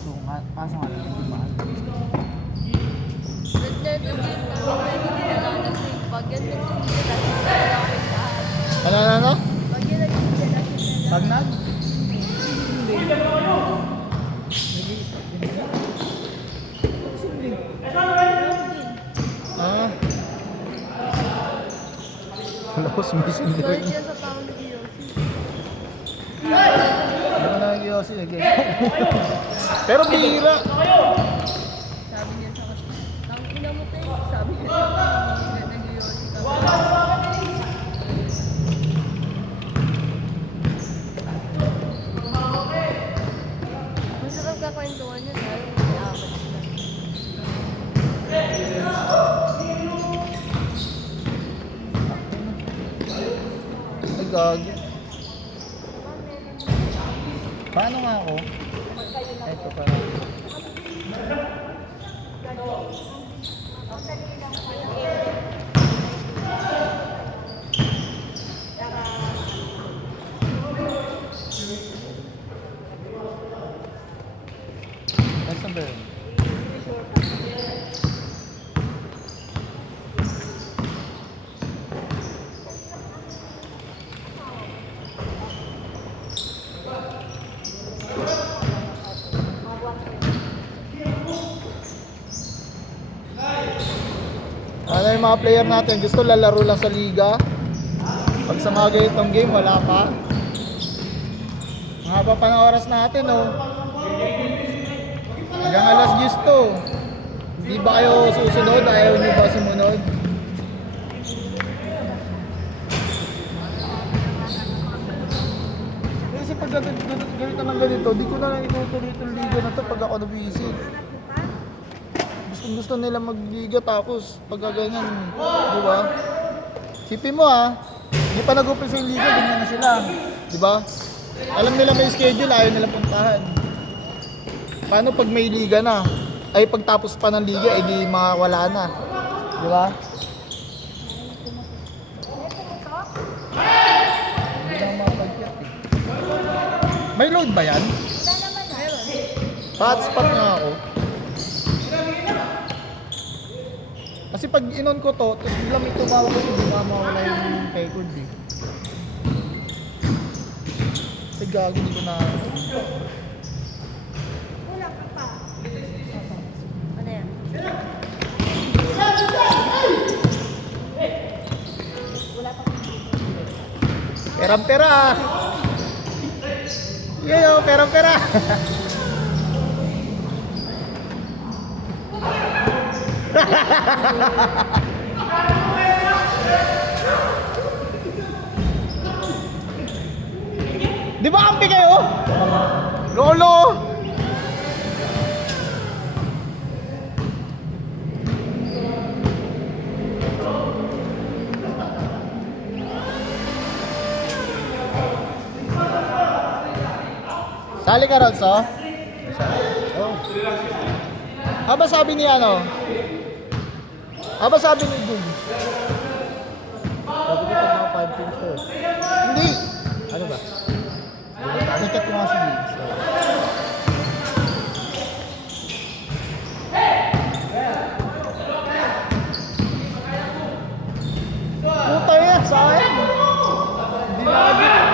So, kaso nga lang, hindi mahal. Ano? Pagnag? Hindi. Ah. Laos mission din. Galit yan sa taong ni Yossi. Ano na yung Yossi? Pero bihira. Sabi niya sa kasi, tang ina mo tayo. Sabi niya sa akin, nag-Yossi ka. Masarap kakwentuhan niya dahil may apat sila. Ay, gagi. Paano nga ako? Ito pa. Nasa ba yun? Ano yung mga player natin? Gusto lalaro lang sa liga? Pag sa mga ganitong game, wala pa. Mahaba pa ng oras natin, oh. Hanggang alas 10 to. Hindi ba kayo susunod? Ayaw nyo ba sumunod? Kasi pag ganito ng ganito, di ko na lang itutuloy itong liga na to pag ako nabisi. Gusto nila magliga tapos pagka ganyan, di ba? Sipin mo hindi pa nag-umpisa yung liga, ganyan na sila. Di ba? Alam nila may schedule, ayaw nila puntahan. Paano pag may liga na? Ay pagtapos pa ng liga, edi mawala na. Di ba? Hindi na mapagkat eh. May load ba yan? Pa-hotspot nga ako. Kasi pag inon ko to, tapos biglang may tumawag kasi hindi na mawala yung record eh. Kasi gago, hindi ko na... Wala ka pa. Ano yan? Perang-pera! Yo, perang-pera! Di ba kampi kayo? Lolo! Sali ka ron, so? Oh. Aba sabi ni ano? Aba sabi ni Jun? Sabi ko pag mga 5 teams to. Hindi! Ano ba? Ikat ko nga si Gigs. Puta yan sa akin! Hindi na agad.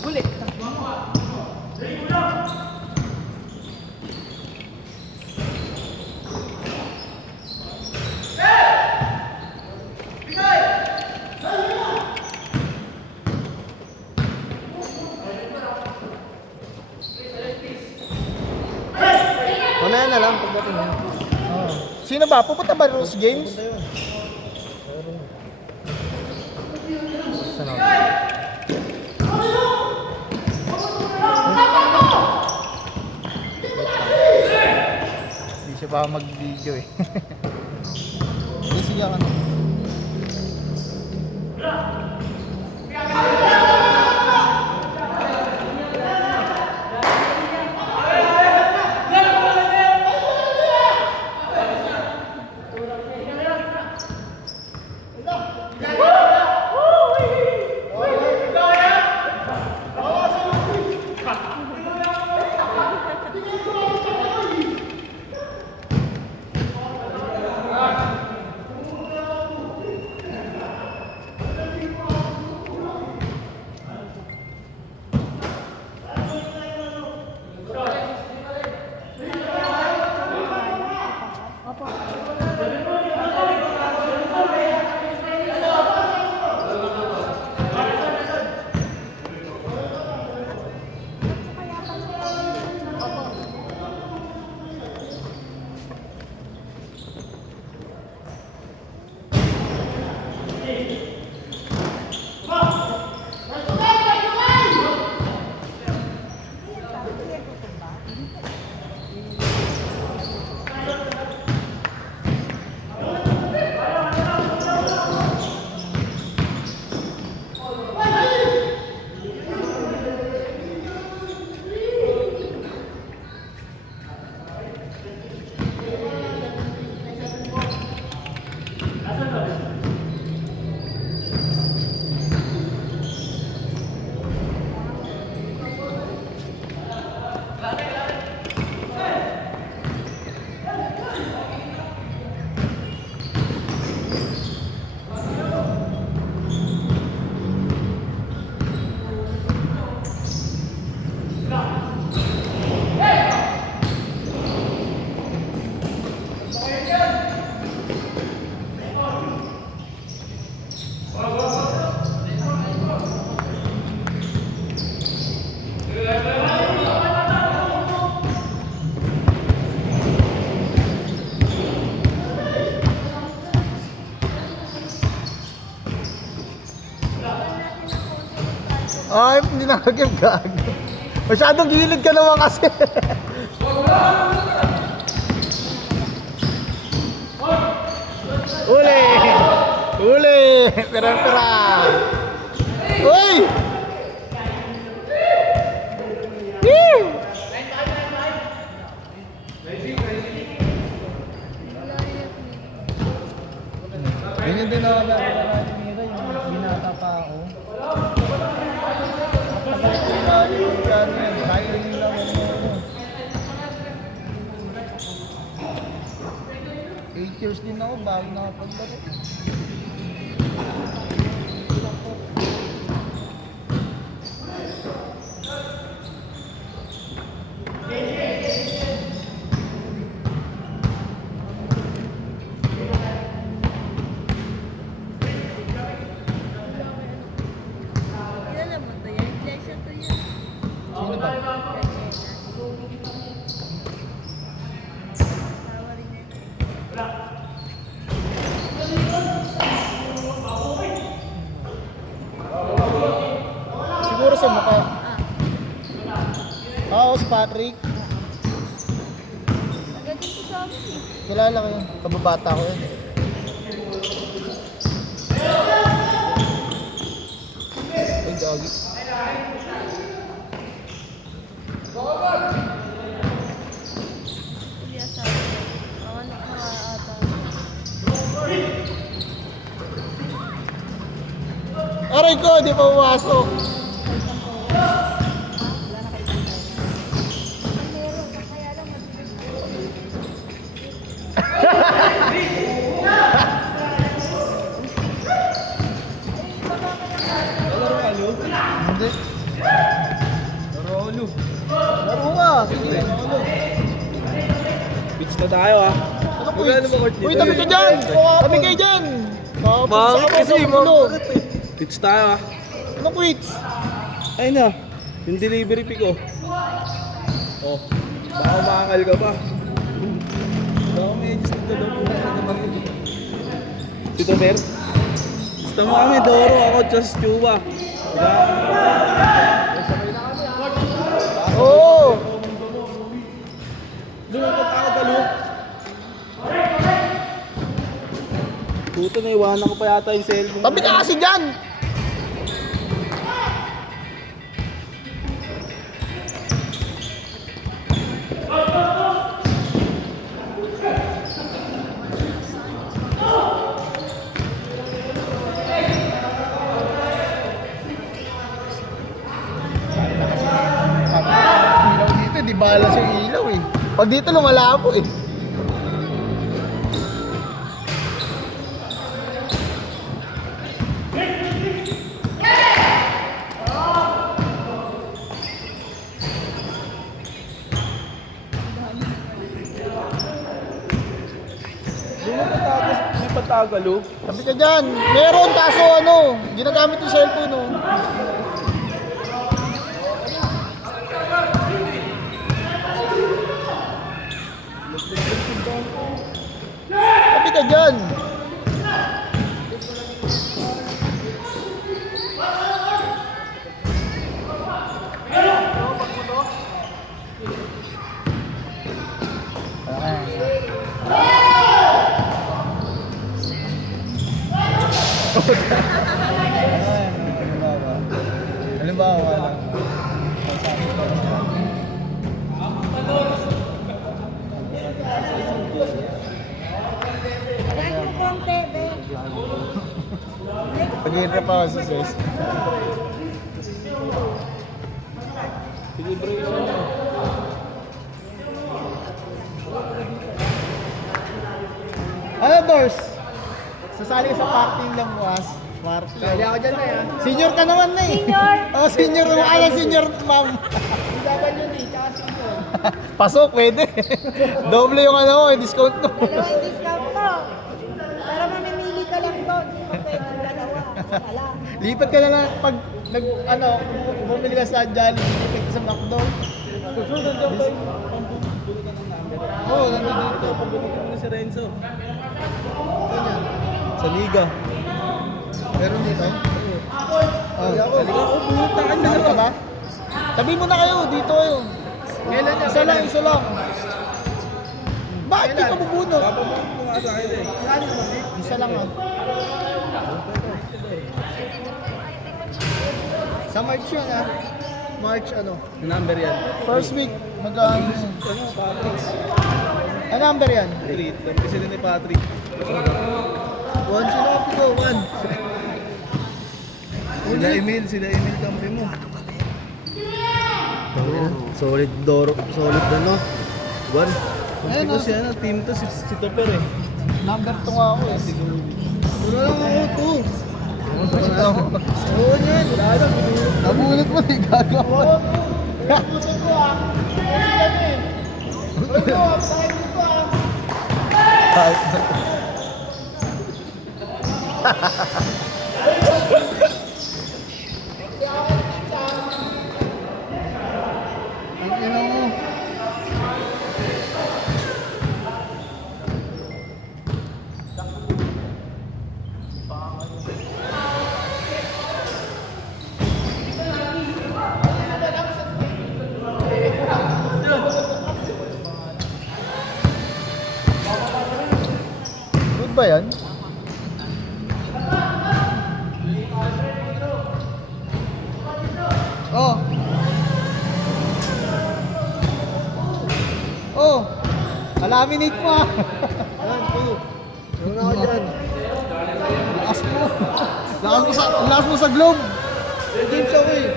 Huli! Mamaya na lang pagdating mo. Oh. Sino ba? Pupunta ba Rose Games? Saan ako? Hindi siya pa mag-video eh. Hindi siya ano. Ay, hindi nakagib gago. Masyadong gilid ka naman kasi. Uli! Uli! Pera-pera! Uy! Woo! Ganyan din ako na nila yung binata pa ako. Kapag pinali yung plano yan, kaya nila mo. 8 years din ako bago nakapaglaro. Kilala mo to yan? Pleasure to yan. Sino ba? Asawa rin yan. Siguro sa mukha. Oo, si Patrick. Agad dito sa amin eh. Kilala ko yun. Kababata ko yun. Ay, doggy. Hindi asawa yan. Ang anak mga ata. Aray ko, di pa pumasok. Meron ka kaya lang Hindi. Laro. Laro ka. Sige, laro. Beach na tayo ah. Ano po Magkano ba court Uy, dito? tabi ka dyan! Tabi kayo dyan! Bakit kasi, Ano Beach tayo ah. quits? Ayun na. Yung delivery fee ko. Oh. Baka makakal ka pa. Baka may edges dito doon. Dito mer? Gusto mo kami, Doro. Ako, just Chuba. Oo! Doon ang pagkakagalo. Puto na iwanan ko pa yata yung cellphone. Tabi ka kasi dyan! Ilaw dito, di balas yung ilaw eh. Pag dito lumalabo eh. Doon ang patagos. May patagalo. Tabi ka dyan. Meron kaso ano, ginagamit yung cellphone oh. Tabi ka dyan. Halimbawa lang. Pag-iirap ako sa sis. Celebration. Mars, sasali ka sa party lang bukas. Party. Kaya ako dyan na yan. Senior ka naman na eh. Senior! Oh, senior mo ka lang, senior ma'am. PWD, tsaka senior. Pasok, pwede. Doble yung ano, yung discount mo. Dalawa yung discount mo. Pero mamimili ka lang doon. Hindi mo pwedeng dalawa. Wala. Lipat ka na lang pag bumili ka sa Jollibee, lipat ka sa McDo. Oo, oh, nandito dito. Pabili ko na si Renzo. Sa Liga. Meron dito? Oh, Halika, pumunta ka na. saan ka ba? Tabi mo na kayo, dito kayo. Kailan yan? Isa lang, isa lang. Bakit di ka bubuno? Papabunin ko nga sa akin eh. Isa lang ah. Sa March yun ah. March ano? Number yan. First week, mag-ano? Ano, Patrick? Ano number yan? Patrick. Tapos sila ni Patrick. One, sino ka pigo? One. Sila Emil kampi mo. Solid Doro, solid ano. One. Ayun, Ito si ano, team to, si Topper eh. Number 2 nga ako eh. Wala lang ako to. Oo yan. Nabunot mo eh, gagawa. Nabunot ko ah. Ang ina mo. Good ba yan? Oh. Oh. Alaminate pa. Yan, two. Ano na ako dyan? Lakas mo. Lakas mo sa globe. Games ako eh.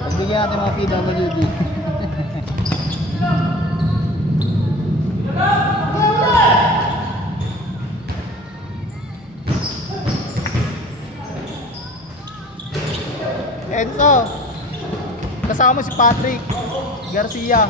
Pagbigyan natin mga PWD. Enzo, kasama si Patrick Garcia.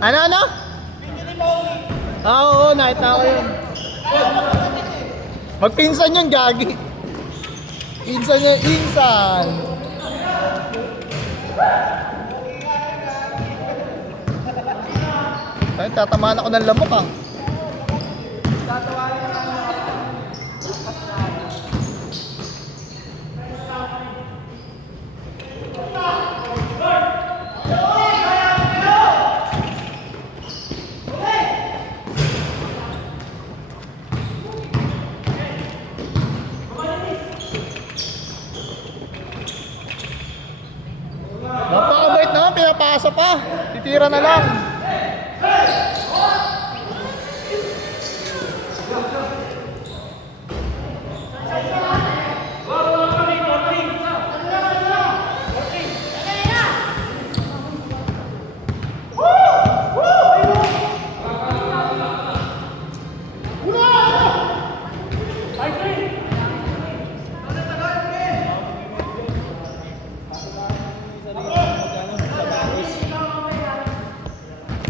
Ano? Oo, nakita ko yun. Magpinsan yun, gagi. Insan niya, insan. Ay, tatamaan ako ng lamok ah. Napakabait naman, pinapasa pa. Titira na lang.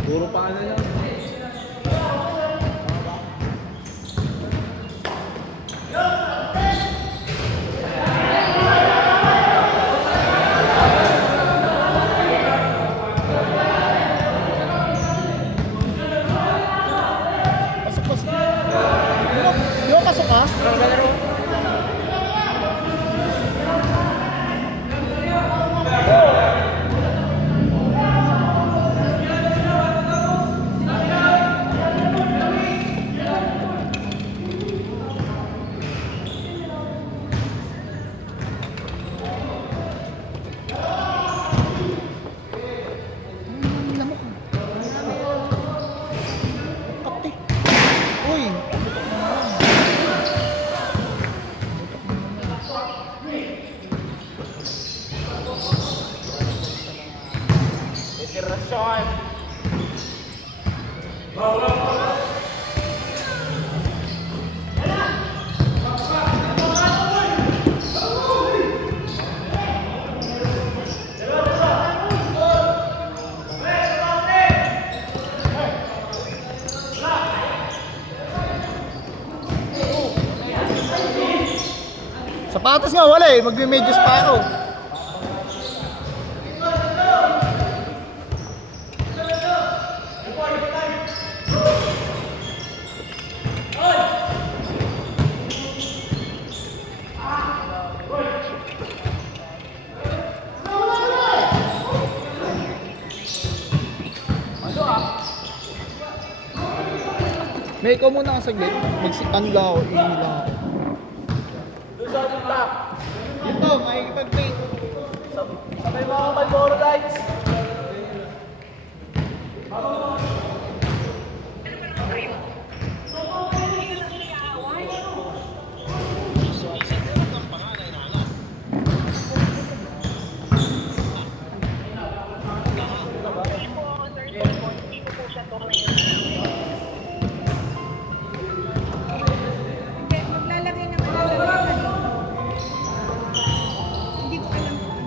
Puro pa na lang. Pasok. Di ba pasok ka? Sapatos nga wala eh, magme-medyas pa ako. May ikaw muna ang saglit. Magsitan lang ako, iilang ako. Ito, makikipag-play. Sabay mga Malboro lights. Maglalagay naman ng lalasan. Hindi ko alam kung ano.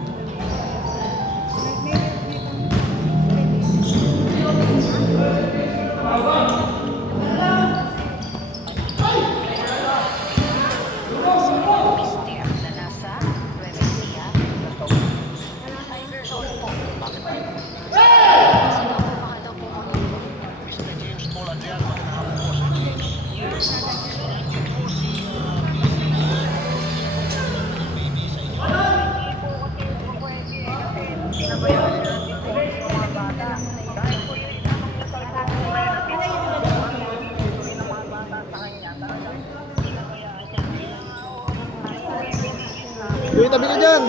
Uy, tabi ka dyan.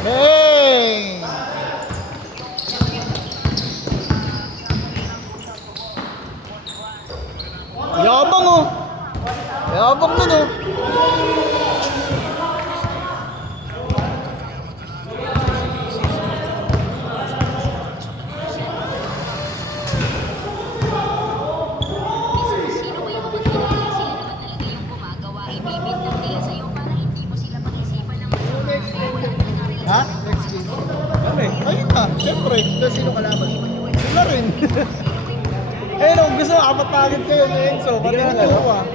Hey! Yabang oh. Yabang nun oh. Sino ba yung pagkakas? Sila naman talaga yung gumagawa. Ibibintang nila sa'yo para hindi mo sila pag-isipan ng masama. Ha? Next game. Kami? Ayun na. Siyempre. Kasi sino kalaban? Sila rin. Ayun oh, gusto apat na agad kayo ni Enzo. Pati na dalawa.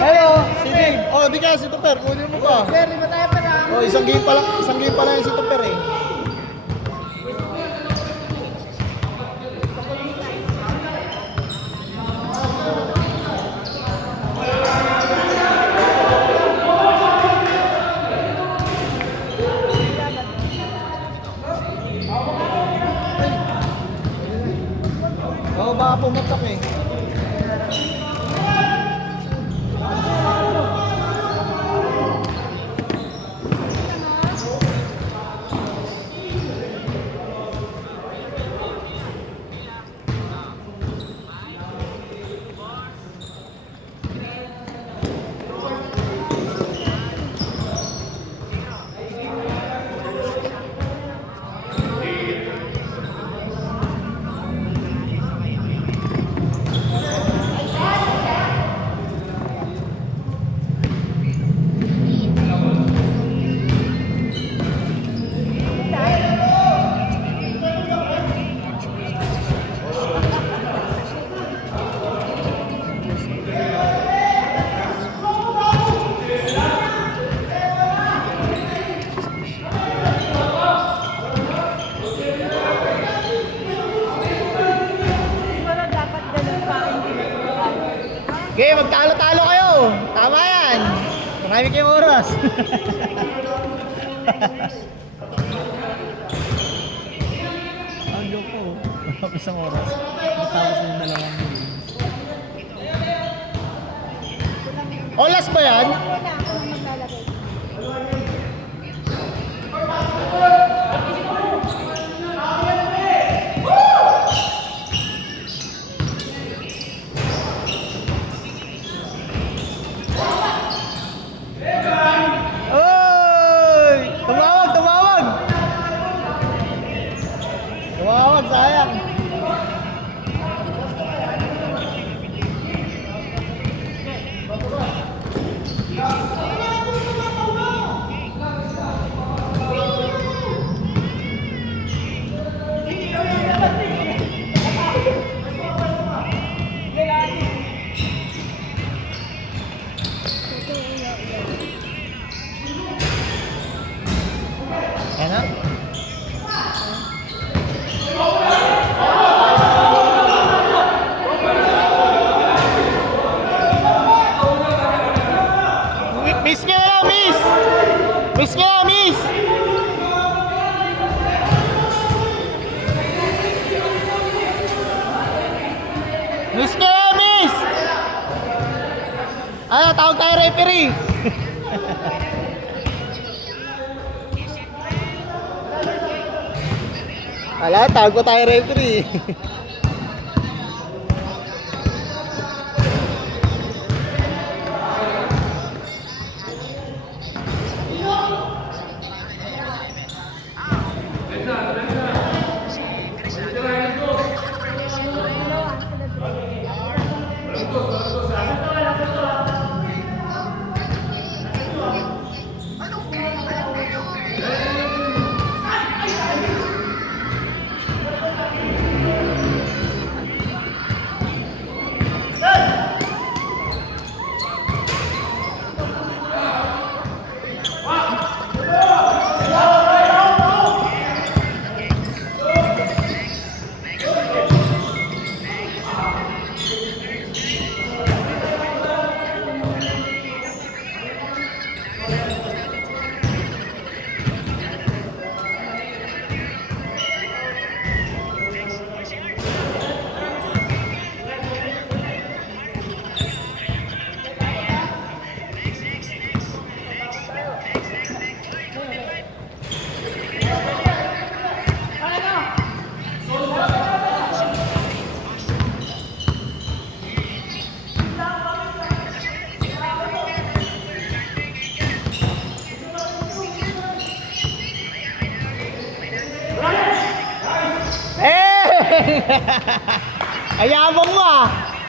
Hello, si Dave. Oh, di kaya si Tupper. Kunin mo pa. Oh, isang game pa lang yung si Tupper eh. Oo, baka pumatak eh. Siguro dapat ganun pa ang ginagawa. Okay, magtalo-talo kayo. Tama yan. Marami kayong oras. Ang joke ko. Isang oras. Matapos na yung dalawang game. Olas ba yan? Wala ako maglalagay. Ano? Miss nyo na lang, miss! Miss nyo na, miss! Miss nyo na, miss! Ano, tawag tayo referee! Ala, tawag pa tayo referee. Ayabang mo ah!